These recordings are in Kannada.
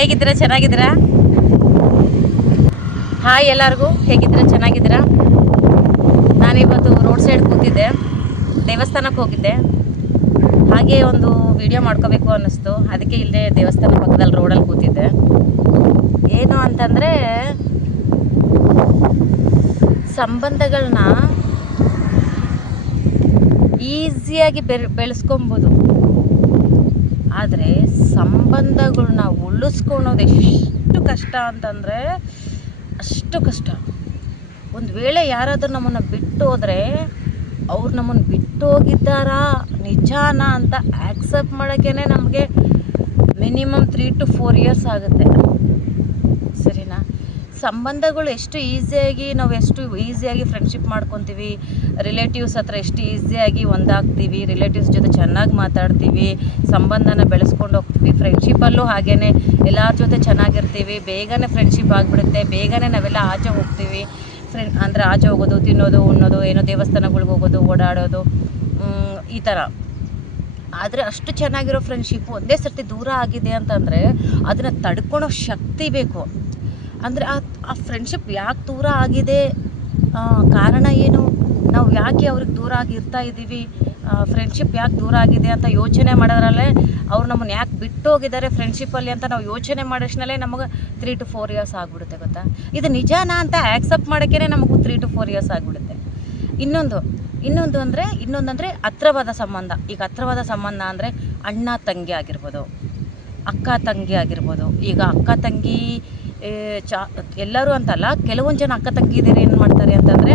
ಹೇಗಿದ್ದೀರಾ? ಚೆನ್ನಾಗಿದ್ದೀರಾ? ಹಾಯ್ ಎಲ್ಲರಿಗೂ, ಹೇಗಿದ್ದೀರಾ? ಚೆನ್ನಾಗಿದ್ದೀರಾ? ನಾನಿವತ್ತು ರೋಡ್ ಸೈಡ್ ಕೂತಿದ್ದೆ, ದೇವಸ್ಥಾನಕ್ಕೆ ಹೋಗಿದ್ದೆ. ಹಾಗೆ ಒಂದು ವಿಡಿಯೋ ಮಾಡ್ಕೋಬೇಕು ಅನ್ನಿಸ್ತು, ಅದಕ್ಕೆ ಇಲ್ಲೇ ದೇವಸ್ಥಾನ ಪಕ್ಕದಲ್ಲಿ ರೋಡಲ್ಲಿ ಕೂತಿದ್ದೆ. ಏನು ಅಂತಂದರೆ, ಸಂಬಂಧಗಳನ್ನ ಈಸಿಯಾಗಿ ಬೆಳೆಸ್ಕೊಬೋದು, ಆದರೆ ಸಂಬಂಧಗಳನ್ನ ಉಳಿಸ್ಕೊಳೋದು ಎಷ್ಟು ಕಷ್ಟ ಅಂತಂದರೆ ಅಷ್ಟು ಕಷ್ಟ. ಒಂದು ವೇಳೆ ಯಾರಾದರೂ ನಮ್ಮನ್ನು ಬಿಟ್ಟು ಹೋದರೆ, ಅವ್ರು ನಮ್ಮನ್ನು ಬಿಟ್ಟು ಹೋಗಿದ್ದಾರಾ ನಿಜಾನ ಅಂತ ಆ್ಯಕ್ಸೆಪ್ಟ್ ಮಾಡೋಕ್ಕೇ ನಮಗೆ ಮಿನಿಮಮ್ 3 to 4 years ಆಗುತ್ತೆ. ಸರಿನಾ? ಸಂಬಂಧಗಳು ಎಷ್ಟು ಈಸಿಯಾಗಿ ಫ್ರೆಂಡ್ಶಿಪ್ ಮಾಡ್ಕೊತೀವಿ, ರಿಲೇಟಿವ್ಸ್ ಹತ್ರ ಎಷ್ಟು ಈಸಿಯಾಗಿ ಒಂದಾಗ್ತೀವಿ, ರಿಲೇಟಿವ್ಸ್ ಜೊತೆ ಚೆನ್ನಾಗಿ ಮಾತಾಡ್ತೀವಿ, ಸಂಬಂಧನ ಬೆಳೆಸ್ಕೊಂಡು ಹೋಗ್ತೀವಿ. ಫ್ರೆಂಡ್ಶಿಪ್ಪಲ್ಲೂ ಹಾಗೇ ಎಲ್ಲರ ಜೊತೆ ಚೆನ್ನಾಗಿರ್ತೀವಿ, ಬೇಗನೆ ಫ್ರೆಂಡ್ಶಿಪ್ ಆಗಿಬಿಡುತ್ತೆ, ಬೇಗನೆ ನಾವೆಲ್ಲ ಆಚೆ ಹೋಗ್ತೀವಿ. ಅಂದರೆ ಆಚೆ ಹೋಗೋದು, ತಿನ್ನೋದು, ಉಣ್ಣೋದು, ಏನೋ ದೇವಸ್ಥಾನಗಳಿಗೆ ಹೋಗೋದು, ಓಡಾಡೋದು, ಈ ಥರ. ಆದರೆ ಅಷ್ಟು ಚೆನ್ನಾಗಿರೋ ಫ್ರೆಂಡ್ಶಿಪ್ಪು ಒಂದೇ ಸರ್ತಿ ದೂರ ಆಗಿದೆ ಅಂತಂದರೆ ಅದನ್ನು ತಡ್ಕೊಳೋ ಶಕ್ತಿ ಬೇಕು. ಅಂದರೆ ಆ ಫ್ರೆಂಡ್ಶಿಪ್ ಯಾಕೆ ದೂರ ಆಗಿದೆ, ಕಾರಣ ಏನು, ನಾವು ಯಾಕೆ ಅವ್ರಿಗೆ ದೂರ ಆಗಿರ್ತಾ ಇದ್ದೀವಿ, ಫ್ರೆಂಡ್ಶಿಪ್ ಯಾಕೆ ದೂರ ಆಗಿದೆ ಅಂತ ಯೋಚನೆ ಮಾಡೋದ್ರಲ್ಲೇ ಅವ್ರು ನಮ್ಮನ್ನು ಯಾಕೆ ಬಿಟ್ಟು ಹೋಗಿದ್ದಾರೆ ಫ್ರೆಂಡ್ಶಿಪ್ಪಲ್ಲಿ ಅಂತ ನಾವು ಯೋಚನೆ ಮಾಡೋಷ್ಟರಲ್ಲೇ ನಮಗೆ 3 to 4 years ಆಗಿಬಿಡುತ್ತೆ. ಗೊತ್ತಾ? ಇದು ನಿಜಾನ ಅಂತ ಆ್ಯಕ್ಸೆಪ್ಟ್ ಮಾಡೋಕ್ಕೇ ನಮಗೂ 3 to 4 years ಆಗಿಬಿಡುತ್ತೆ. ಇನ್ನೊಂದಂದರೆ ಹತ್ರವಾದ ಸಂಬಂಧ. ಈಗ ಹತ್ರವಾದ ಸಂಬಂಧ ಅಂದರೆ ಅಣ್ಣ ತಂಗಿ ಆಗಿರ್ಬೋದು, ಅಕ್ಕ ತಂಗಿ ಆಗಿರ್ಬೋದು. ಈಗ ಅಕ್ಕ ತಂಗಿ ಎಲ್ಲರೂ ಅಂತಲ್ಲ, ಕೆಲವೊಂದು ಜನ ಅಕ್ಕ ತಂಗಿದಿರು ಏನು ಮಾಡ್ತಾರೆ ಅಂತಂದರೆ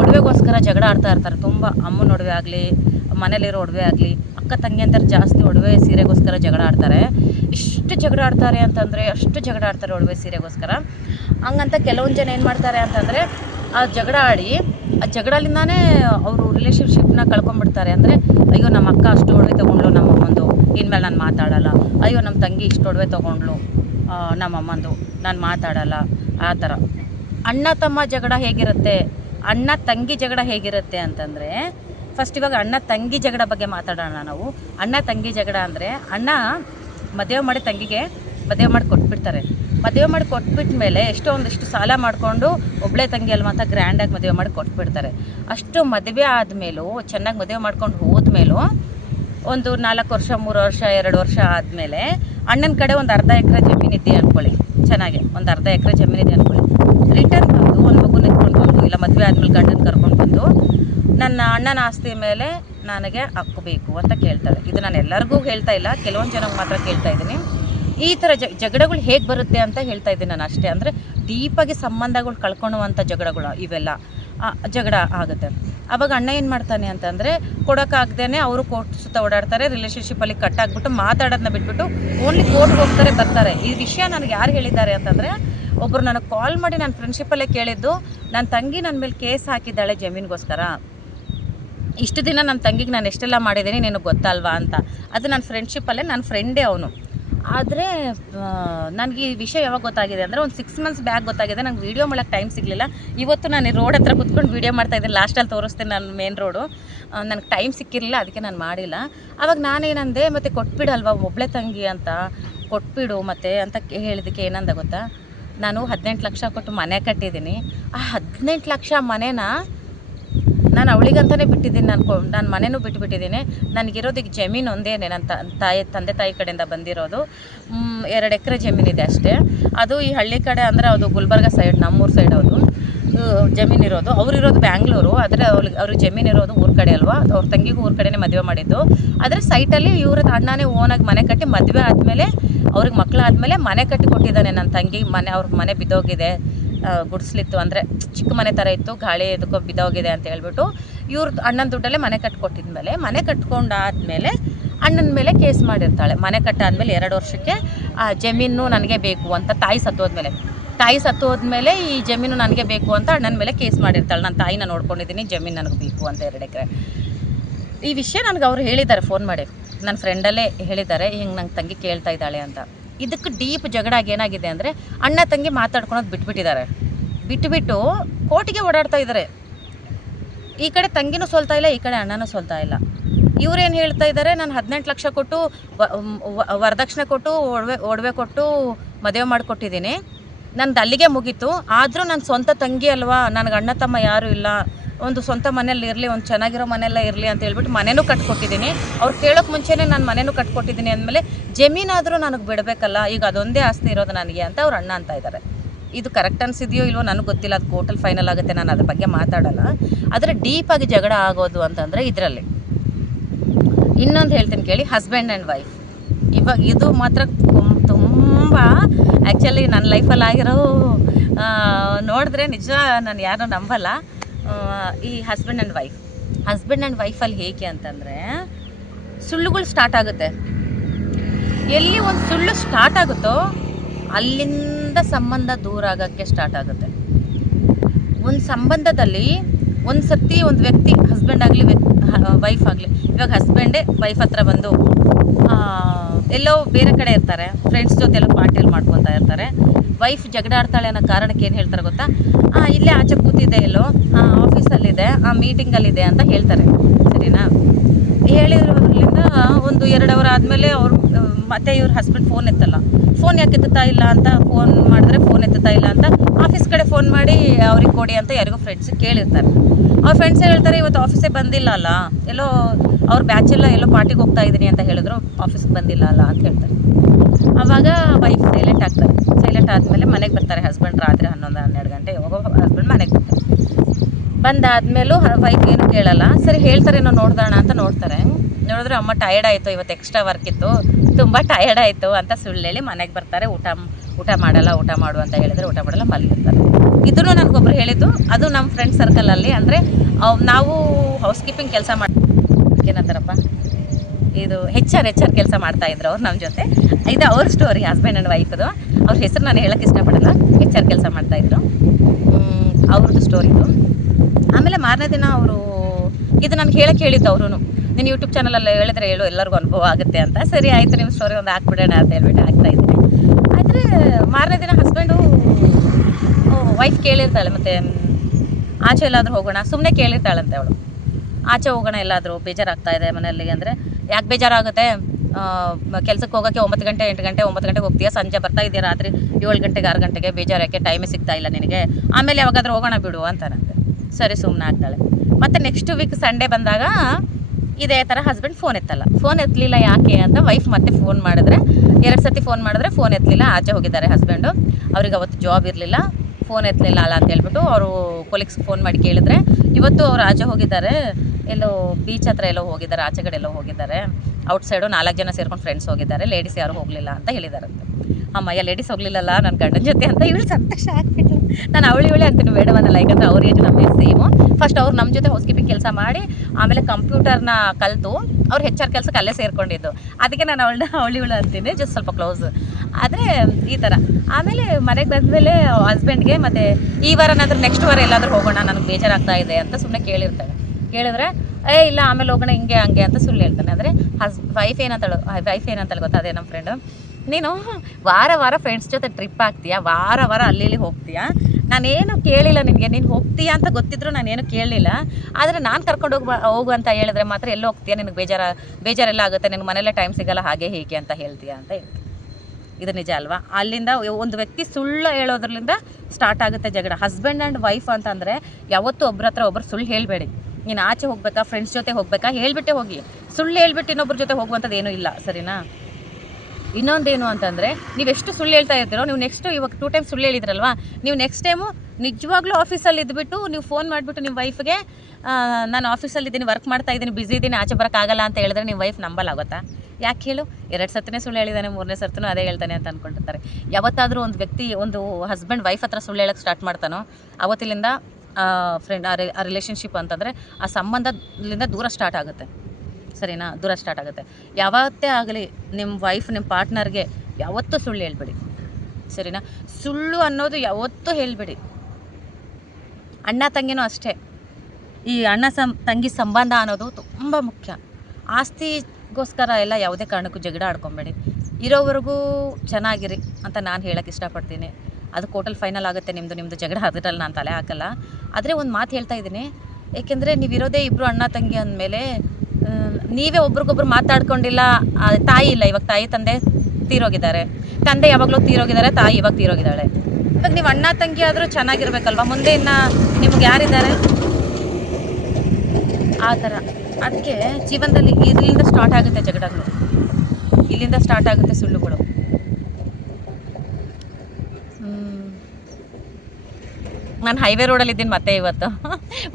ಒಡವೆಗೋಸ್ಕರ ಜಗಳ ಆಡ್ತಾ ಇರ್ತಾರೆ. ತುಂಬ ಅಮ್ಮನ ಒಡವೆ ಆಗಲಿ, ಮನೇಲಿರೋ ಒಡವೆ ಆಗಲಿ, ಅಕ್ಕ ತಂಗಿ ಅಂತಾರೆ ಜಾಸ್ತಿ ಒಡವೆ ಸೀರೆಗೋಸ್ಕರ ಜಗಳ ಆಡ್ತಾರೆ. ಎಷ್ಟು ಜಗಳ ಆಡ್ತಾರೆ ಅಂತಂದರೆ ಅಷ್ಟು ಜಗಳ ಆಡ್ತಾರೆ ಒಡವೆ ಸೀರೆಗೋಸ್ಕರ. ಹಂಗಂತ ಕೆಲವೊಂದು ಜನ ಏನು ಮಾಡ್ತಾರೆ ಅಂತಂದರೆ ಆ ಜಗಳ ಆಡಿ ಆ ಜಗಳದಿಂದಾನೇ ಅವರು ರಿಲೇಷನ್ಶಿಪ್ನ ಕಳ್ಕೊಂಡ್ಬಿಡ್ತಾರೆ. ಅಂದರೆ ಅಯ್ಯೋ ನಮ್ಮ ಅಕ್ಕ ಅಷ್ಟು ಒಡವೆ ತೊಗೊಂಡ್ಲು ನಮ್ಮಮ್ಮಂದು, ಇನ್ಮೇಲೆ ನಾನು ಮಾತಾಡಲ್ಲ. ಅಯ್ಯೋ ನಮ್ಮ ತಂಗಿ ಇಷ್ಟು ಒಡವೆ ತೊಗೊಂಡ್ಲು ನಮ್ಮಮ್ಮಂದು, ನಾನು ಮಾತಾಡಲ್ಲ. ಆ ಥರ. ಅಣ್ಣ ತಮ್ಮ ಜಗಳ ಹೇಗಿರುತ್ತೆ, ಅಣ್ಣ ತಂಗಿ ಜಗಳ ಹೇಗಿರುತ್ತೆ ಅಂತಂದರೆ, ಫಸ್ಟ್ ಇವಾಗ ಅಣ್ಣ ತಂಗಿ ಜಗಳ ಬಗ್ಗೆ ಮಾತಾಡೋಣ ನಾವು. ಅಣ್ಣ ತಂಗಿ ಜಗಳ ಅಂದರೆ, ಅಣ್ಣ ಮದುವೆ ಮಾಡಿ ತಂಗಿಗೆ ಮದುವೆ ಮಾಡಿ ಕೊಟ್ಬಿಡ್ತಾರೆ. ಮದುವೆ ಮಾಡಿ ಕೊಟ್ಬಿಟ್ಟ ಮೇಲೆ ಒಂದಿಷ್ಟು ಸಾಲ ಮಾಡಿಕೊಂಡು ಒಬ್ಬಳೇ ತಂಗಿ ಅಲ್ವ ಅಂತ ಗ್ರ್ಯಾಂಡಾಗಿ ಮದುವೆ ಮಾಡಿ ಕೊಟ್ಬಿಡ್ತಾರೆ. ಅಷ್ಟು ಮದುವೆ ಆದಮೇಲೂ, ಚೆನ್ನಾಗಿ ಮದುವೆ ಮಾಡ್ಕೊಂಡು ಹೋದ್ಮೇಲೂ ಒಂದು 4 ವರ್ಷ, 3 ವರ್ಷ, 2 ವರ್ಷ ಆದಮೇಲೆ ಅಣ್ಣನ ಕಡೆ ಒಂದು ಅರ್ಧ ಎಕರೆ ಜಮೀನಿದೆ ಅಂದ್ಕೊಳ್ಳಿ, ಚೆನ್ನಾಗಿ ಒಂದು ಅರ್ಧ ಎಕರೆ ಜಮೀನಿದೆ ಅಂದ್ಕೊಳ್ಳಿ. ರಿಟರ್ನ್ ಬಂದು ಒಂದು ಮಗುನ ಎತ್ಕೊಂಡು ಬಂದು, ಇಲ್ಲ ಮದುವೆ ಆದಮೇಲೆ ಗಂಡನ ಕರ್ಕೊಂಡು ಬಂದು, ನನ್ನ ಅಣ್ಣನ ಆಸ್ತಿ ಮೇಲೆ ನನಗೆ ಹಾಕಬೇಕು ಅಂತ ಕೇಳ್ತಾಳೆ. ಇದು ನಾನು ಎಲ್ಲರಿಗೂ ಹೇಳ್ತಾ ಇಲ್ಲ, ಕೆಲವೊಂದು ಜನಕ್ಕೆ ಮಾತ್ರ ಕೇಳ್ತಾ ಇದ್ದೀನಿ. ಈ ಥರ ಜಗಳಗಳು ಹೇಗೆ ಬರುತ್ತೆ ಅಂತ ಹೇಳ್ತಾ ಇದ್ದೀನಿ ನಾನು ಅಷ್ಟೇ. ಅಂದರೆ ಡೀಪಾಗಿ ಸಂಬಂಧಗಳು ಕಳ್ಕೊಳ್ಳುವಂಥ ಜಗಳಗಳು ಇವೆಲ್ಲ ಜಗಳ ಆಗುತ್ತೆ. ಆವಾಗ ಅಣ್ಣ ಏನು ಮಾಡ್ತಾನೆ ಅಂತಂದರೆ, ಕೊಡೋಕ್ಕಾಗ್ದೇ ಅವರು ಕೋರ್ಟ್ ಸುತ್ತ ಓಡಾಡ್ತಾರೆ, ರಿಲೇಷನ್ಶಿಪ್ಪಲ್ಲಿ ಕಟ್ಟಾಗ್ಬಿಟ್ಟು ಮಾತಾಡೋದನ್ನ ಬಿಟ್ಬಿಟ್ಟು ಓನ್ಲಿ ಕೋರ್ಟ್ಗೆ ಹೋಗ್ತಾರೆ, ಬರ್ತಾರೆ. ಈ ವಿಷಯ ನನಗೆ ಯಾರು ಹೇಳಿದ್ದಾರೆ ಅಂತಂದರೆ, ಒಬ್ಬರು ನನಗೆ ಕಾಲ್ ಮಾಡಿ ನನ್ನ ಫ್ರೆಂಡ್ಶಿಪ್ಪಲ್ಲೇ ಕೇಳಿದ್ದು, ನನ್ನ ತಂಗಿ ನನ್ನ ಮೇಲೆ ಕೇಸ್ ಹಾಕಿದ್ದಾಳೆ ಜಮೀನಿಗೋಸ್ಕರ, ಇಷ್ಟು ದಿನ ನನ್ನ ತಂಗಿಗೆ ನಾನು ಎಷ್ಟೆಲ್ಲ ಮಾಡಿದ್ದೀನಿ ನಿನಗೆ ಗೊತ್ತಲ್ವಾ ಅಂತ. ಅದು ನನ್ನ ಫ್ರೆಂಡ್ಶಿಪ್ಪಲ್ಲೇ ನನ್ನ ಫ್ರೆಂಡೇ ಅವನು. ಆದರೆ ನನಗೆ ಈ ವಿಷಯ ಯಾವಾಗ ಗೊತ್ತಾಗಿದೆ ಅಂದರೆ, ಒಂದು 6 months ಬ್ಯಾಕ್ ಗೊತ್ತಾಗಿದೆ. ನಂಗೆ ವೀಡಿಯೋ ಮಾಡೋಕ್ಕೆ ಟೈಮ್ ಸಿಗಲಿಲ್ಲ. ಇವತ್ತು ನಾನು ರೋಡ್ ಹತ್ರ ಕುತ್ಕೊಂಡು ವೀಡಿಯೋ ಮಾಡ್ತಾಯಿದ್ದೀನಿ, ಲಾಸ್ಟಲ್ಲಿ ತೋರಿಸ್ತೀನಿ ನಾನು ಮೇನ್ ರೋಡು. ನನಗೆ ಟೈಮ್ ಸಿಕ್ಕಿರಲಿಲ್ಲ, ಅದಕ್ಕೆ ನಾನು ಮಾಡಿಲ್ಲ. ಆವಾಗ ನಾನೇನಂದೆ, ಮತ್ತು ಕೊಟ್ಬಿಡಲ್ವ ಒಬ್ಬಳೆ ತಂಗಿ ಅಂತ, ಕೊಟ್ಬಿಡು ಮತ್ತು ಅಂತ ಹೇಳಿದ್ದಕ್ಕೆ ಏನಂದ ಗೊತ್ತಾ, ನಾನು 18 ಲಕ್ಷ ಕೊಟ್ಟು ಮನೆ ಕಟ್ಟಿದ್ದೀನಿ. ಆ 18 ಲಕ್ಷ ಮನೇನ ನಾನು ಅವಳಿಗಂತಲೇ ಬಿಟ್ಟಿದ್ದೀನಿ. ನಾನು ಮನೆಯೂ ಬಿಟ್ಟುಬಿಟ್ಟಿದ್ದೀನಿ. ನನಗಿರೋದಕ್ಕೆ ಜಮೀನು ಒಂದೇ, ನನ್ನ ತಂದೆ ತಾಯಿ ಕಡೆಯಿಂದ ಬಂದಿರೋದು 2 ಎಕರೆ ಜಮೀನಿದೆ ಅಷ್ಟೇ. ಅದು ಈ ಹಳ್ಳಿ ಕಡೆ ಅಂದರೆ ಅದು ಗುಲ್ಬರ್ಗ ಸೈಡ್, ನಮ್ಮೂರು ಸೈಡ್ ಅದು ಜಮೀನಿರೋದು. ಅವರಿರೋದು ಬ್ಯಾಂಗ್ಳೂರು, ಆದರೆ ಅವ್ರಿಗೆ ಜಮೀನಿರೋದು ಊರ ಕಡೆ ಅಲ್ವಾ. ಅವ್ರ ತಂಗಿಗೂ ಊರ ಕಡೆನೇ ಮದುವೆ ಮಾಡಿದ್ದು. ಆದರೆ ಸೈಟಲ್ಲಿ ಇವ್ರದ್ದು ಅಣ್ಣನೇ ಓನಾಗಿ ಮನೆ ಕಟ್ಟಿ, ಮದುವೆ ಆದಮೇಲೆ ಅವ್ರಿಗೆ ಮಕ್ಕಳಾದಮೇಲೆ ಮನೆ ಕಟ್ಟಿ ಕೊಟ್ಟಿದ್ದಾನೆ ನನ್ನ ತಂಗಿ. ಅವ್ರ ಮನೆ ಬಿದ್ದೋಗಿದೆ, ಗುಡಿಸ್ಲಿತ್ತು, ಅಂದರೆ ಚಿಕ್ಕ ಮನೆ ಥರ ಇತ್ತು, ಗಾಳಿ ಇದಕ್ಕೋ ಬಿದ್ದೋಗಿದೆ ಅಂತ ಹೇಳ್ಬಿಟ್ಟು ಇವ್ರದ್ದು ಅಣ್ಣನ ದುಡ್ಡಲ್ಲೇ ಮನೆ ಕಟ್ಕೊಟ್ಟಿದ್ಮೇಲೆ, ಮನೆ ಕಟ್ಕೊಂಡಾದ್ಮೇಲೆ ಅಣ್ಣನ ಮೇಲೆ ಕೇಸ್ ಮಾಡಿರ್ತಾಳೆ. ಮನೆ ಕಟ್ಟಾದ್ಮೇಲೆ 2 ವರ್ಷಕ್ಕೆ ಆ ಜಮೀನು ನನಗೆ ಬೇಕು ಅಂತ, ತಾಯಿ ಸತ್ತೋದ್ಮೇಲೆ ಈ ಜಮೀನು ನನಗೆ ಬೇಕು ಅಂತ ಅಣ್ಣನ ಮೇಲೆ ಕೇಸ್ ಮಾಡಿರ್ತಾಳೆ. ನಾನು ತಾಯಿನ ನೋಡ್ಕೊಂಡಿದ್ದೀನಿ, ಜಮೀನು ನನಗೆ ಬೇಕು ಅಂತ 2 ಎಕರೆ. ಈ ವಿಷಯ ನನಗೆ ಅವ್ರು ಹೇಳಿದ್ದಾರೆ ಫೋನ್ ಮಾಡಿ, ನನ್ನ ಫ್ರೆಂಡಲ್ಲೇ ಹೇಳಿದ್ದಾರೆ, ಹಿಂಗೆ ನಂಗೆ ತಂಗಿ ಕೇಳ್ತಾ ಇದ್ದಾಳೆ ಅಂತ. ಇದಕ್ಕೆ ಡೀಪ್ ಜಗಳಾಗಿ ಏನಾಗಿದೆ ಅಂದರೆ, ಅಣ್ಣ ತಂಗಿ ಮಾತಾಡ್ಕೊಳೋದು ಬಿಟ್ಬಿಟ್ಟು ಕೋರ್ಟಿಗೆ ಓಡಾಡ್ತಾ ಇದ್ದಾರೆ. ಈ ಕಡೆ ತಂಗಿನೂ ಸೋಲ್ತಾ ಇಲ್ಲ, ಈ ಕಡೆ ಅಣ್ಣನೂ ಸೋಲ್ತಾ ಇಲ್ಲ. ಇವ್ರೇನು ಹೇಳ್ತಾ ಇದ್ದಾರೆ, ನಾನು 18 ಲಕ್ಷ ಕೊಟ್ಟು ವರದಕ್ಷಿಣೆ ಕೊಟ್ಟು ಒಡವೆ ಕೊಟ್ಟು ಮದುವೆ ಮಾಡಿಕೊಟ್ಟಿದ್ದೀನಿ, ನಂದು ಅಲ್ಲಿಗೆ ಮುಗೀತು. ಆದರೂ ನನ್ನ ಸ್ವಂತ ತಂಗಿ ಅಲ್ವಾ, ನನಗೆ ಅಣ್ಣ ತಮ್ಮ ಯಾರೂ ಇಲ್ಲ, ಒಂದು ಸ್ವಂತ ಮನೇಲಿ ಇರಲಿ, ಒಂದು ಚೆನ್ನಾಗಿರೋ ಮನೆಯೆಲ್ಲ ಇರಲಿ ಅಂತ ಹೇಳ್ಬಿಟ್ಟು ಮನೆಯೂ ಕಟ್ಕೊಟ್ಟಿದ್ದೀನಿ. ಅವ್ರು ಕೇಳೋಕ್ಕೆ ಮುಂಚೆನೇ ನಾನು ಮನೆಯೂ ಕಟ್ಕೊಟ್ಟಿದ್ದೀನಿ ಅಂದಮೇಲೆ ಜಮೀನಾದರೂ ನನಗೆ ಬಿಡಬೇಕಲ್ಲ, ಈಗ ಅದೊಂದೇ ಆಸ್ತಿ ಇರೋದು ನನಗೆ ಅಂತ ಅವ್ರು ಅಣ್ಣ ಅಂತ ಇದ್ದಾರೆ. ಇದು ಕರೆಕ್ಟ್ ಅನಿಸಿದೆಯೋ ಇಲ್ವೋ ನನಗೆ ಗೊತ್ತಿಲ್ಲ, ಅದು ಕೋರ್ಟಲ್ಲಿ ಫೈನಲ್ ಆಗುತ್ತೆ, ನಾನು ಅದ್ರ ಬಗ್ಗೆ ಮಾತಾಡೋಲ್ಲ. ಆದರೆ ಡೀಪಾಗಿ ಜಗಳ ಆಗೋದು ಅಂತಂದರೆ ಇದರಲ್ಲಿ. ಇನ್ನೊಂದು ಹೇಳ್ತೀನಿ ಕೇಳಿ, ಹಸ್ಬೆಂಡ್ ಆ್ಯಂಡ್ ವೈಫ್. ಇವಾಗ ಇದು ಮಾತ್ರ ತುಂಬ ಆ್ಯಕ್ಚುಲಿ ನನ್ನ ಲೈಫಲ್ಲಿ ಆಗಿರೋ ನೋಡಿದ್ರೆ ನಿಜ ನಾನು ಯಾರೂ ನಂಬಲ್ಲ. ಈ ಹಸ್ಬೆಂಡ್ ಆ್ಯಂಡ್ ವೈಫಲ್ಲಿ ಹೇಗೆ ಅಂತಂದರೆ ಸುಳ್ಳುಗಳು ಸ್ಟಾರ್ಟ್ ಆಗುತ್ತೆ. ಎಲ್ಲಿ ಒಂದು ಸುಳ್ಳು ಸ್ಟಾರ್ಟ್ ಆಗುತ್ತೋ ಅಲ್ಲಿಂದ ಸಂಬಂಧ ದೂರ ಆಗೋಕ್ಕೆ ಸ್ಟಾರ್ಟ್ ಆಗುತ್ತೆ. ಒಂದು ಸಂಬಂಧದಲ್ಲಿ ಒಂದು ಸರ್ತಿ ಒಂದು ವ್ಯಕ್ತಿ, ಹಸ್ಬೆಂಡ್ ಆಗಲಿ ವೈಫ್ ಆಗಲಿ, ಇವಾಗ ಹಸ್ಬೆಂಡೇ ವೈಫ್ ಹತ್ರ ಬಂದು ಎಲ್ಲೋ ಬೇರೆ ಕಡೆ ಇರ್ತಾರೆ, ಫ್ರೆಂಡ್ಸ್ ಜೊತೆ ಎಲ್ಲೋ ಪಾರ್ಟಿಯಲ್ಲಿ ಮಾಡ್ಕೊತಾ ಇರ್ತಾರೆ. ವೈಫ್ ಜಗಳ ಆಡ್ತಾಳೆ ಅನ್ನೋ ಕಾರಣಕ್ಕೆ ಏನು ಹೇಳ್ತಾರೆ ಗೊತ್ತಾ, ಇಲ್ಲೇ ಆಚೆ ಕೂತಿದೆ, ಎಲ್ಲೋ ಆಫೀಸಲ್ಲಿದೆ, ಮೀಟಿಂಗಲ್ಲಿದೆ ಅಂತ ಹೇಳ್ತಾರೆ. ಸರಿನಾ? ಹೇಳಿರೋದ್ರಿಂದ ಒಂದು 2 ಅವರ್ ಆದಮೇಲೆ ಅವ್ರು ಮತ್ತೆ ಇವ್ರ ಹಸ್ಬೆಂಡ್ ಫೋನ್ ಎತ್ತಲ್ಲ. ಫೋನ್ ಯಾಕೆ ಎತ್ತುತ್ತಾ ಇಲ್ಲ ಅಂತ ಫೋನ್ ಮಾಡಿದ್ರೆ ಫೋನ್ ಎತ್ತುತ್ತಾ ಇಲ್ಲ ಅಂತ ಆಫೀಸ್ ಕಡೆ ಫೋನ್ ಮಾಡಿ ಅವ್ರಿಗೆ ಕೊಡಿ ಅಂತ ಯಾರಿಗೋ ಫ್ರೆಂಡ್ಸ್ ಕೇಳಿರ್ತಾರೆ. ಅವ್ರ ಫ್ರೆಂಡ್ಸ್ ಹೇಳ್ತಾರೆ, ಇವತ್ತು ಆಫೀಸಿಗೆ ಬಂದಿಲ್ಲ ಅಲ್ಲ, ಎಲ್ಲೋ ಅವ್ರ ಬ್ಯಾಚೆಲ್ಲ ಎಲ್ಲೋ ಪಾರ್ಟಿಗೆ ಹೋಗ್ತಾ ಇದ್ದೀನಿ ಅಂತ ಹೇಳಿದ್ರು, ಆಫೀಸ್ಗೆ ಬಂದಿಲ್ಲ ಅಲ್ಲ ಅಂತ ಹೇಳ್ತಾರೆ. ಆವಾಗ ವೈಫ್ ಸೈಲೆಂಟ್ ಆಗ್ತಾರೆ. ಸೈಲೆಂಟ್ ಆದಮೇಲೆ ಮನೆಗೆ ಬರ್ತಾರೆ ಹಸ್ಬೆಂಡ್. ರಾತ್ರಿ 11-12 ಗಂಟೆ ಹೋಗೋ ಹಸ್ಬೆಂಡ್ ಮನೆಗೆ ಬರ್ತಾರೆ. ಬಂದಾದ್ಮೇಲೂ ವೈಫ್ ಏನು ಕೇಳಲ್ಲ. ಸರಿ ಹೇಳ್ತಾರೇನೋ ನೋಡ್ದಾಣ ಅಂತ ನೋಡ್ತಾರೆ. ನೋಡಿದ್ರೆ ಅಮ್ಮ ಟಯರ್ಡ್ ಆಯಿತು, ಇವತ್ತು ಎಕ್ಸ್ಟ್ರಾ ವರ್ಕ್ ಇತ್ತು, ತುಂಬ ಟಯರ್ಡ್ ಆಯಿತು ಅಂತ ಸುಳ್ಳು ಹೇಳಿ ಮನೆಗೆ ಬರ್ತಾರೆ. ಊಟ ಮಾಡಲ್ಲ, ಊಟ ಮಾಡು ಅಂತ ಹೇಳಿದರೆ ಊಟ ಮಾಡಲ್ಲ, ಮಲಗಿರ್ತಾರೆ. ಇದನ್ನು ನನಗೊಬ್ರು ಹೇಳಿದ್ದು, ಅದು ನಮ್ಮ ಫ್ರೆಂಡ್ ಸರ್ಕಲಲ್ಲಿ. ಅಂದರೆ ನಾವು ಹೌಸ್ ಕೀಪಿಂಗ್ ಕೆಲಸ ಏನಂತಾರಪ್ಪ, ಇದು ಹೆಚ್ ಆರ್ ಕೆಲಸ ಮಾಡ್ತಾಯಿದ್ರು ಅವ್ರು ನಮ್ಮ ಜೊತೆ. ಇದು ಅವ್ರ ಸ್ಟೋರಿ, ಹಸ್ಬೆಂಡ್ ಆ್ಯಂಡ್ ವೈಫದು. ಅವ್ರ ಹೆಸರು ನಾನು ಹೇಳೋಕ್ಕೆ ಇಷ್ಟಪಡಲ್ಲ. ಹೆಚ್ ಆರ್ ಕೆಲಸ ಮಾಡ್ತಾಯಿದ್ರು, ಅವ್ರದ್ದು ಸ್ಟೋರಿದು. ಆಮೇಲೆ ಮಾರನೇ ದಿನ ಅವರು ಇದು ನನಗೆ ಹೇಳಕ್ಕೆ ಹೇಳಿದ್ದು ಅವರು, ನೀನು ಯೂಟ್ಯೂಬ್ ಚಾನಲಲ್ಲಿ ಹೇಳಿದ್ರೆ ಹೇಳು, ಎಲ್ಲರಿಗೂ ಅನುಭವ ಆಗುತ್ತೆ ಅಂತ. ಸರಿ ಆಯಿತು, ನಿಮ್ಮ ಸ್ಟೋರಿ ಒಂದು ಹಾಕ್ಬಿಡೋಣ ಅಂತ ಹೇಳ್ಬಿಟ್ಟು ಹಾಕ್ತಾಯಿದ್ದೀನಿ. ಆದರೆ ಮಾರನೇ ದಿನ ಹಸ್ಬೆಂಡು ವೈಫ್ ಕೇಳಿರ್ತಾಳೆ, ಮತ್ತು ಆಚೆ ಎಲ್ಲಾದರೂ ಹೋಗೋಣ, ಸುಮ್ಮನೆ ಕೇಳಿರ್ತಾಳಂತೆ ಅವಳು, ಆಚೆ ಹೋಗೋಣ ಎಲ್ಲಾದರೂ, ಬೇಜಾರಾಗ್ತಾಯಿದೆ ಮನೆಯಲ್ಲಿ. ಅಂದರೆ ಯಾಕೆ ಬೇಜಾರಾಗುತ್ತೆ, ಕೆಲಸಕ್ಕೆ ಹೋಗೋಕ್ಕೆ 9 ಗಂಟೆ 8 ಗಂಟೆ 9 ಗಂಟೆಗೆ ಹೋಗ್ತೀಯಾ, ಸಂಜೆ ಬರ್ತಾ ಇದೆಯಾ ರಾತ್ರಿ 7 ಗಂಟೆಗೆ 6 ಗಂಟೆಗೆ, ಬೇಜಾರಕ್ಕೆ ಟೈಮೇ ಸಿಗ್ತಾ ಇಲ್ಲ ನಿನಗೆ, ಆಮೇಲೆ ಯಾವಾಗಾದ್ರೂ ಹೋಗೋಣ ಬಿಡು ಅಂತಾರಂತೆ. ಸರಿ ಸುಮ್ಮನೆ ಆಗ್ತಾಳೆ. ಮತ್ತು ನೆಕ್ಸ್ಟ್ ವೀಕ್ ಸಂಡೇ ಬಂದಾಗ ಇದೇ ಥರ ಹಸ್ಬೆಂಡ್ ಫೋನ್ ಎತ್ತಲ್ಲ. ಫೋನ್ ಎತ್ತಲಿಲ್ಲ ಯಾಕೆ ಅಂತ ವೈಫ್ ಮತ್ತೆ ಫೋನ್ ಮಾಡಿದ್ರೆ, 2 ಸತಿ ಫೋನ್ ಮಾಡಿದ್ರೆ ಫೋನ್ ಎತ್ತಲಿಲ್ಲ. ಆಚೆ ಹೋಗಿದ್ದಾರೆ ಹಸ್ಬೆಂಡು, ಅವ್ರಿಗೆ ಅವತ್ತು ಜಾಬ್ ಇರಲಿಲ್ಲ, ಫೋನ್ ಎತ್ತಲಿಲ್ಲ ಅಲ್ಲ ಅಂತ ಹೇಳ್ಬಿಟ್ಟು ಅವರು ಕೊಲೀಗ್ಸ್ಗೆ ಫೋನ್ ಮಾಡಿ ಕೇಳಿದ್ರೆ, ಇವತ್ತು ಅವ್ರು ಆಚೆ ಹೋಗಿದ್ದಾರೆ, ಎಲ್ಲೋ ಬೀಚ್ ಹತ್ರ ಎಲ್ಲೋ ಹೋಗಿದ್ದಾರೆ, ಆಚೆ ಕಡೆ ಎಲ್ಲೋ ಹೋಗಿದ್ದಾರೆ, ಔಟ್ಸೈಡು 4 ಜನ ಸೇರ್ಕೊಂಡು ಫ್ರೆಂಡ್ಸ್ ಹೋಗಿದ್ದಾರೆ, ಲೇಡೀಸ್ ಯಾರು ಹೋಗಲಿಲ್ಲ ಅಂತ ಹೇಳಿದಾರಂತೆ. ಅಮ್ಮಯ್ಯ ಲೇಡೀಸ್ ಹೋಗಲಿಲ್ಲಲ್ಲ ನನ್ನ ಗಂಡನ ಜೊತೆ ಅಂತ ಇವಳು ಸಂತೋಷ ಆಗ್ಬಿಟ್ಲು. ನಾನು ಅವಳಿ ಅಂತೀನಿ ಬೇಡವನ್ನಲ್ಲ, ಯಾಕಂದರೆ ಅವ್ರ ಏಜ್ ನಮ್ಮ ಸೇಮು. ಫಸ್ಟ್ ಅವ್ರು ನಮ್ಮ ಜೊತೆ ಹೌಸ್ ಕೀಪಿಂಗ್ ಕೆಲಸ ಮಾಡಿ ಆಮೇಲೆ ಕಂಪ್ಯೂಟರ್ನ ಕಲಿತು ಅವ್ರು ಹೆಚ್ ಆರ್ ಕೆಲಸಕ್ಕೆ ಅಲ್ಲೇ ಸೇರಿಕೊಂಡಿದ್ದು. ಅದಕ್ಕೆ ನಾನು ಅವಳಿಗಳು ಅಂತೀನಿ, ಜಸ್ಟ್ ಸ್ವಲ್ಪ ಕ್ಲೋಸ್. ಆದರೆ ಈ ಥರ ಆಮೇಲೆ ಮನೆಗೆ ಬಂದಮೇಲೆ ಹಸ್ಬೆಂಡ್ಗೆ ಮತ್ತು ಈ ವಾರನಾದ್ರೂ ನೆಕ್ಸ್ಟ್ ವಾರ ಎಲ್ಲಾದರೂ ಹೋಗೋಣ, ನನಗೆ ಬೇಜಾರಾಗ್ತಾ ಇದೆ ಅಂತ ಸುಮ್ಮನೆ ಕೇಳಿರ್ತಾಳೆ. ಕೇಳಿದ್ರೆ ಇಲ್ಲ ಆಮೇಲೆ ಹೋಗೋಣ ಹಿಂಗೆ ಹಂಗೆ ಅಂತ ಸುಳ್ಳು ಹೇಳ್ತಾನೆ. ಅಂದರೆ ವೈಫ್ ಏನಂತಾಳೆ ಗೊತ್ತಾ, ಅದೇ ನಮ್ಮ ಫ್ರೆಂಡು, ನೀನು ವಾರ ಫ್ರೆಂಡ್ಸ್ ಜೊತೆ ಟ್ರಿಪ್ ಆಗ್ತೀಯಾ, ವಾರ ಅಲ್ಲಿ ಹೋಗ್ತೀಯಾ, ನಾನೇನು ಕೇಳಿಲ್ಲ ನಿನಗೆ, ನೀನು ಹೋಗ್ತೀಯಾ ಅಂತ ಗೊತ್ತಿದ್ರು ನಾನೇನು ಕೇಳಲಿಲ್ಲ, ಆದರೆ ನಾನು ಕರ್ಕೊಂಡು ಹೋಗು ಅಂತ ಹೇಳಿದ್ರೆ ಮಾತ್ರ ಎಲ್ಲೋ ಹೋಗ್ತೀಯಾ, ನಿನಗೆ ಬೇಜಾರೆಲ್ಲ ಆಗುತ್ತೆ, ನಿನಗೆ ಮನೆಯಲ್ಲೇ ಟೈಮ್ ಸಿಗಲ್ಲ, ಹಾಗೆ ಹೀಗೆ ಅಂತ ಹೇಳ್ತೀಯಾ ಅಂತ ಹೇಳ್ತೀನಿ. ಇದು ನಿಜ ಅಲ್ವಾ? ಅಲ್ಲಿಂದ ಒಂದು ವ್ಯಕ್ತಿ ಸುಳ್ಳು ಹೇಳೋದ್ರಿಂದ ಸ್ಟಾರ್ಟ್ ಆಗುತ್ತೆ ಜಗಳ. ಹಸ್ಬೆಂಡ್ ಆ್ಯಂಡ್ ವೈಫ್ ಅಂತಂದರೆ ಯಾವತ್ತೂ ಒಬ್ರ ಹತ್ರ ಒಬ್ಬರು ಸುಳ್ಳು ಹೇಳಬೇಡಿ. ನೀನು ಆಚೆ ಹೋಗ್ಬೇಕಾ, ಫ್ರೆಂಡ್ಸ್ ಜೊತೆ ಹೋಗ್ಬೇಕಾ, ಹೇಳ್ಬಿಟ್ಟೆ ಹೋಗಿ. ಸುಳ್ಳು ಹೇಳ್ಬಿಟ್ಟು ಇನ್ನೊಬ್ಬರ ಜೊತೆ ಹೋಗುವಂಥದ್ದು ಏನೂ ಇಲ್ಲ, ಸರಿನಾ? ಇನ್ನೊಂದೇನು ಅಂತಂದರೆ, ನೀವೆಷ್ಟು ಸುಳ್ಳು ಹೇಳ್ತಾ ಇರ್ತೀರೋ, ನೀವು ನೆಕ್ಸ್ಟು ಇವಾಗ 2 ಟೈಮ್ಸ್ ಸುಳ್ಳು ಹೇಳಿದ್ರಲ್ವಾ, ನೀವು ನೆಕ್ಸ್ಟ್ ಟೈಮು ನಿಜವಾಗ್ಲೂ ಆಫೀಸಲ್ಲಿ ಇದ್ಬಿಟ್ಟು ನೀವು ಫೋನ್ ಮಾಡಿಬಿಟ್ಟು ನಿಮ್ಮ ವೈಫ್ಗೆ ನಾನು ಆಫೀಸಲ್ಲಿದ್ದೀನಿ, ವರ್ಕ್ ಮಾಡ್ತಾ ಇದ್ದೀನಿ, ಬ್ಯುಸಿ ಇದ್ದೀನಿ, ಆಚೆ ಬರೋಕ್ಕಾಗಲ್ಲ ಅಂತ ಹೇಳಿದ್ರೆ ನಿಮ್ಮ ವೈಫ್ ನಂಬಲಾಗುತ್ತಾ? ಯಾಕೆ ಹೇಳು? 2 ಸತಿನೇ ಸುಳ್ಳು ಹೇಳಿದ್ದಾನೆ, 3ನೇ ಸರ್ತಿನೂ ಅದೇ ಹೇಳ್ತಾನೆ ಅಂತ ಅಂದ್ಕೊಂಡಿರ್ತಾರೆ. ಯಾವತ್ತಾದರೂ ಒಂದು ವ್ಯಕ್ತಿ ಒಂದು ಹಸ್ಬೆಂಡ್ ವೈಫ್ ಹತ್ರ ಸುಳ್ಳು ಹೇಳೋಕ್ಕೆ ಸ್ಟಾರ್ಟ್ ಮಾಡ್ತಾನೋ ಅವತ್ತಿಲಿಂದ ಆ ರಿಲೇಷನ್ಶಿಪ್ ಅಂತಂದರೆ ಆ ಸಂಬಂಧದಿಂದ ದೂರ ಸ್ಟಾರ್ಟ್ ಆಗುತ್ತೆ, ಸರಿನಾ? ದೂರ ಸ್ಟಾರ್ಟ್ ಆಗುತ್ತೆ. ಯಾವತ್ತೇ ಆಗಲಿ ನಿಮ್ಮ ವೈಫ್ ನಿಮ್ಮ ಪಾರ್ಟ್ನರ್ಗೆ ಯಾವತ್ತೂ ಸುಳ್ಳು ಹೇಳ್ಬೇಡಿ, ಸರಿನಾ? ಸುಳ್ಳು ಅನ್ನೋದು ಯಾವತ್ತೂ ಹೇಳಬೇಡಿ. ಅಣ್ಣ ತಂಗಿನೂ ಅಷ್ಟೇ. ಈ ಅಣ್ಣ ತಂಗಿ ಸಂಬಂಧ ಅನ್ನೋದು ತುಂಬ ಮುಖ್ಯ. ಆಸ್ತಿಗೋಸ್ಕರ ಎಲ್ಲ ಯಾವುದೇ ಕಾರಣಕ್ಕೂ ಜಗಳ ಆಡ್ಕೊಬೇಡಿ. ಇರೋವರೆಗೂ ಚೆನ್ನಾಗಿರಿ ಅಂತ ನಾನು ಹೇಳೋಕ್ಕೆ ಇಷ್ಟಪಡ್ತೀನಿ. ಅದು ಕೋರ್ಟಲ್ಲಿ ಫೈನಲ್ ಆಗುತ್ತೆ ನಿಮ್ಮದು ಜಗಳ, ಅದರಲ್ಲಿ ನಾನು ತಲೆ ಹಾಕಲ್ಲ. ಆದರೆ ಒಂದು ಮಾತು ಹೇಳ್ತಾ ಇದ್ದೀನಿ, ಏಕೆಂದರೆ ನೀವಿರೋದೇ ಇಬ್ಬರು ಅಣ್ಣ ತಂಗಿ ಅಂದಮೇಲೆ ನೀವೇ ಒಬ್ರಿಗೊಬ್ರು ಮಾತಾಡ್ಕೊಂಡಿಲ್ಲ. ತಾಯಿ ಇಲ್ಲ, ಇವಾಗ ತಾಯಿ ತಂದೆ ತೀರೋಗಿದ್ದಾರೆ. ತಂದೆ ಯಾವಾಗಲೂ ತೀರೋಗಿದ್ದಾರೆ, ತಾಯಿ ಇವಾಗ ತೀರೋಗಿದ್ದಾಳೆ. ಇವಾಗ ನೀವು ಅಣ್ಣ ತಂಗಿ ಆದರೂ ಚೆನ್ನಾಗಿರ್ಬೇಕಲ್ವ, ಮುಂದೆ ಇನ್ನು ನಿಮ್ಗೆ ಯಾರಿದ್ದಾರೆ ಆ ಥರ. ಅದಕ್ಕೆ ಜೀವನದಲ್ಲಿ ಇಲ್ಲಿಂದ ಸ್ಟಾರ್ಟ್ ಆಗುತ್ತೆ ಜಗಳಗಳು, ಇಲ್ಲಿಂದ ಸ್ಟಾರ್ಟ್ ಆಗುತ್ತೆ ಸುಳ್ಳುಗಳು. ನಾನು ಹೈವೇ ರೋಡಲ್ಲಿದ್ದೀನಿ ಮತ್ತೆ ಇವತ್ತು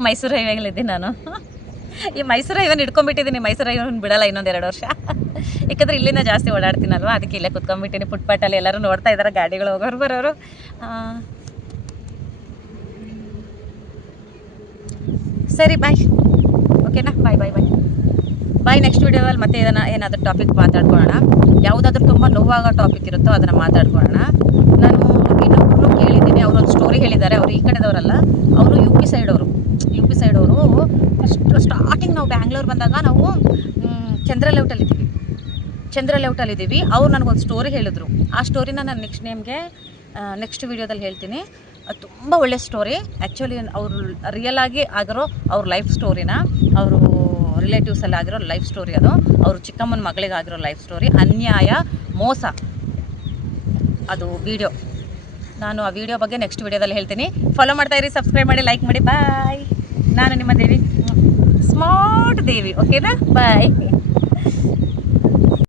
ಮೈಸೂರು ಹೈವೇಗಳಿದ್ದೀನಿ ನಾನು. ಈ ಮೈಸೂರು ಹೈವೇನ ಹಿಡ್ಕೊಂಡ್ಬಿಟ್ಟಿದ್ದೀನಿ. ಮೈಸೂರು ಹೈವೇನ ಬಿಡಲ್ಲ ಇನ್ನೊಂದು 2 ವರ್ಷ. ಯಾಕಂದರೆ ಇಲ್ಲಿಂದ ಜಾಸ್ತಿ ಓಡಾಡ್ತೀನಲ್ವ, ಅದಕ್ಕೆ ಇಲ್ಲೇ ಕುತ್ಕೊಂಡ್ಬಿಟ್ಟಿನಿ ಫುಟ್ಪಾಟಲ್ಲಿ. ಎಲ್ಲರೂ ನೋಡ್ತಾ ಇದ್ದಾರೆ ಗಾಡಿಗಳು ಹೋಗೋರು ಬರೋರು. ಸರಿ ಬಾಯ್, ಓಕೆನಾ? ಬಾಯ್ ಬಾಯ್ ಬಾಯ್ ಬಾಯ್. ನೆಕ್ಸ್ಟ್ ವೀಡಿಯೋದಲ್ಲಿ ಮತ್ತೆ ಏನಾದರೂ ಟಾಪಿಕ್ ಮಾತಾಡ್ಕೊಳ್ಳೋಣ. ಯಾವುದಾದ್ರೂ ತುಂಬ ನೋವಾಗೋ ಟಾಪಿಕ್ ಇರುತ್ತೋ ಅದನ್ನು ಮಾತಾಡ್ಕೊಳ್ಳೋಣ. ನಾನು ಇನ್ನೊಬ್ಬರು ಕೇಳಿದ್ದೀನಿ, ಅವರೊಂದು ಸ್ಟೋರಿ ಹೇಳಿದ್ದಾರೆ. ಅವರು ಈ ಕಡೆದವರಲ್ಲ, ಅವರು ಯು ಪಿ ಸೈಡವರು. ಫಸ್ಟ್ ಸ್ಟಾರ್ಟಿಂಗ್ ನಾವು ಬ್ಯಾಂಗ್ಳೂರ್ ಬಂದಾಗ ನಾವು ಚಂದ್ರ ಲೇಔಟಲ್ಲಿದ್ದೀವಿ. ಅವ್ರು ನನಗೊಂದು ಸ್ಟೋರಿ ಹೇಳಿದ್ರು. ಆ ಸ್ಟೋರಿನ ನಾನು ನೆಕ್ಸ್ಟ್ ವೀಡಿಯೋದಲ್ಲಿ ಹೇಳ್ತೀನಿ. ತುಂಬ ಒಳ್ಳೆಯ ಸ್ಟೋರಿ. ಆ್ಯಕ್ಚುಲಿ ಅವರು ರಿಯಲ್ ಆಗಿ ಆಗಿರೋ ಅವ್ರ ಲೈಫ್ ಸ್ಟೋರಿನ, ಅವರು ರಿಲೇಟಿವ್ಸಲ್ಲಿ ಆಗಿರೋ ಲೈಫ್ ಸ್ಟೋರಿ ಅದು. ಅವರು ಚಿಕ್ಕಮ್ಮನ ಮಗಳಿಗೆ ಆಗಿರೋ ಲೈಫ್ ಸ್ಟೋರಿ, ಅನ್ಯಾಯ, ಮೋಸ, ಅದು ವಿಡಿಯೋ. ನಾನು ಆ ವಿಡಿಯೋ ಬಗ್ಗೆ ನೆಕ್ಸ್ಟ್ ವೀಡಿಯೋದಲ್ಲಿ ಹೇಳ್ತೀನಿ. ಫಾಲೋ ಮಾಡ್ತಾಯಿರಿ, ಸಬ್ಸ್ಕ್ರೈಬ್ ಮಾಡಿ, ಲೈಕ್ ಮಾಡಿ. ಬಾಯ್. ನಾನು ನಿಮ್ಮ ದೇವಿ, ಸ್ಮಾರ್ಟ್ ದೇವಿ. ಓಕೆನಾ? ಬಾಯ್.